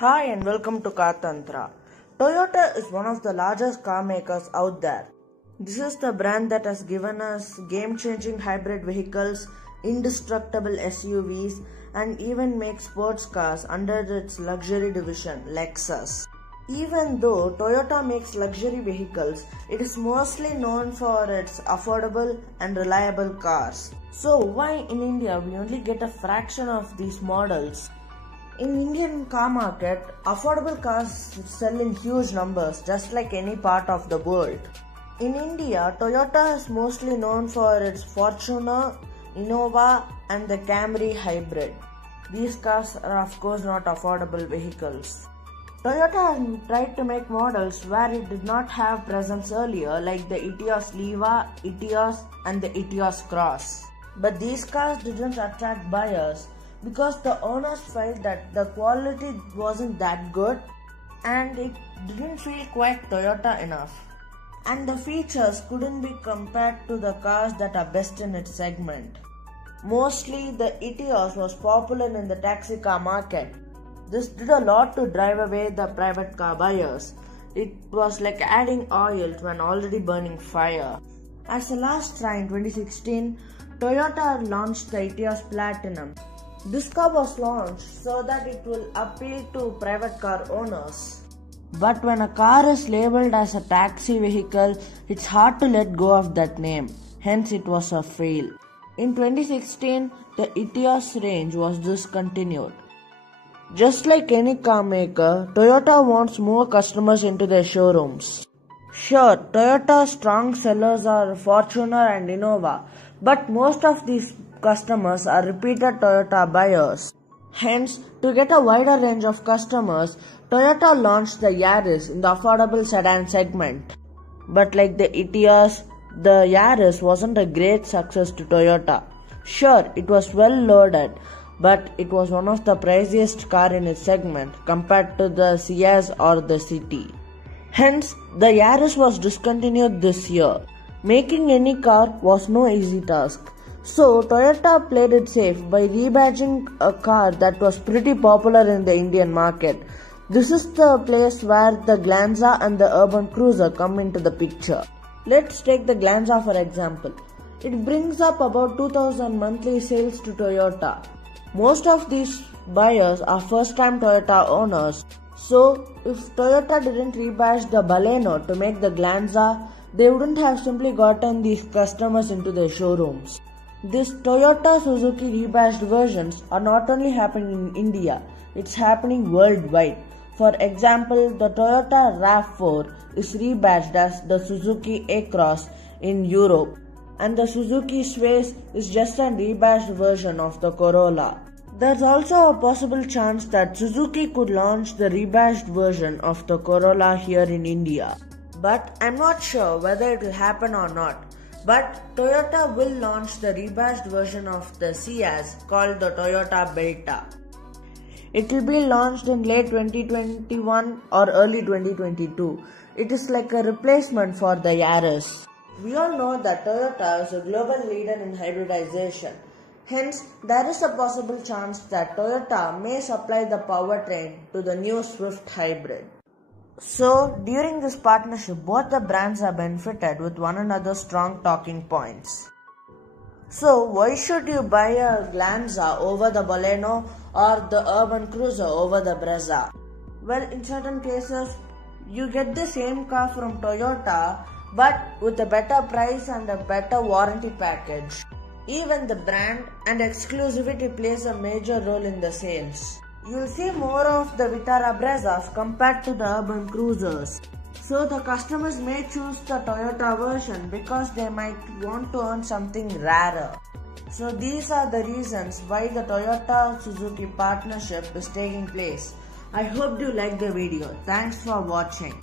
Hi and welcome to Car Tantra. Toyota is one of the largest car makers out there. This is the brand that has given us game-changing hybrid vehicles, indestructible SUVs, and even makes sports cars under its luxury division, Lexus. Even though Toyota makes luxury vehicles, it is mostly known for its affordable and reliable cars. So why in India we only get a fraction of these models? In Indian car market, affordable cars sell in huge numbers just like any part of the world. In India, Toyota is mostly known for its Fortuner, Innova and the Camry hybrid. These cars are of course not affordable vehicles. Toyota has tried to make models where it did not have presence earlier like the Etios Leva, Etios and the Etios Cross. But these cars didn't attract buyers because the owners felt that the quality wasn't that good and it didn't feel quite Toyota enough. And the features couldn't be compared to the cars that are best in its segment. Mostly the Etios was popular in the taxi car market. This did a lot to drive away the private car buyers. It was like adding oil to an already burning fire. As a last try in 2016, Toyota launched the Etios Platinum. This car was launched so that it will appeal to private car owners. But when a car is labelled as a taxi vehicle, it's hard to let go of that name. Hence it was a fail. In 2016, the Etios range was discontinued. Just like any car maker, Toyota wants more customers into their showrooms. Sure, Toyota's strong sellers are Fortuner and Innova, but most of these customers are repeated Toyota buyers. Hence, to get a wider range of customers, Toyota launched the Yaris in the affordable sedan segment. But like the Etios, the Yaris wasn't a great success to Toyota. Sure, it was well loaded, but it was one of the priciest car in its segment compared to the Ciaz or the City. Hence, the Yaris was discontinued this year. Making any car was no easy task. So, Toyota played it safe by rebadging a car that was pretty popular in the Indian market. This is the place where the Glanza and the Urban Cruiser come into the picture. Let's take the Glanza for example. It brings up about 2000 monthly sales to Toyota. Most of these buyers are first-time Toyota owners. So, if Toyota didn't rebadge the Baleno to make the Glanza, they wouldn't have simply gotten these customers into their showrooms. These Toyota Suzuki rebadged versions are not only happening in India, it's happening worldwide. For example, the Toyota RAV4 is rebadged as the Suzuki A-Cross in Europe, and the Suzuki Sways is just a rebadged version of the Corolla. There's also a possible chance that Suzuki could launch the rebadged version of the Corolla here in India. But I'm not sure whether it will happen or not. But Toyota will launch the rebadged version of the Ciaz called the Toyota Belta. It will be launched in late 2021 or early 2022. It is like a replacement for the Yaris. We all know that Toyota is a global leader in hybridization. Hence, there is a possible chance that Toyota may supply the powertrain to the new Swift hybrid. So, during this partnership, both the brands are benefited with one another's strong talking points. So, why should you buy a Glanza over the Baleno or the Urban Cruiser over the Brezza? Well, in certain cases, you get the same car from Toyota but with a better price and a better warranty package. Even the brand and exclusivity plays a major role in the sales. You'll see more of the Vitara Brezzas compared to the Urban Cruisers. So the customers may choose the Toyota version because they might want to earn something rarer. So these are the reasons why the Toyota-Suzuki partnership is taking place. I hope you liked the video. Thanks for watching.